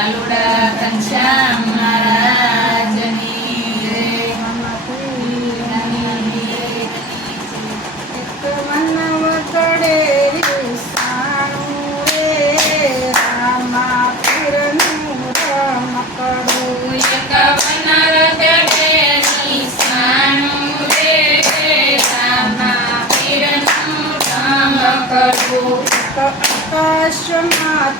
કાલુડા ઘનશ્યામ મહારાજની એક મન વટડે સાણું રે રામા પીરનું રમકડું એક મન વટડે સાણું રે રામા પીરનું રમકડું આકાશમાં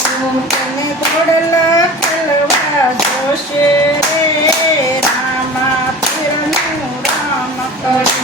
કરું તને દોડલા ખલવા જોશે રે રામા પીરનું રામ કરું.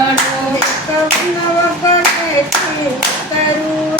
કરું કરું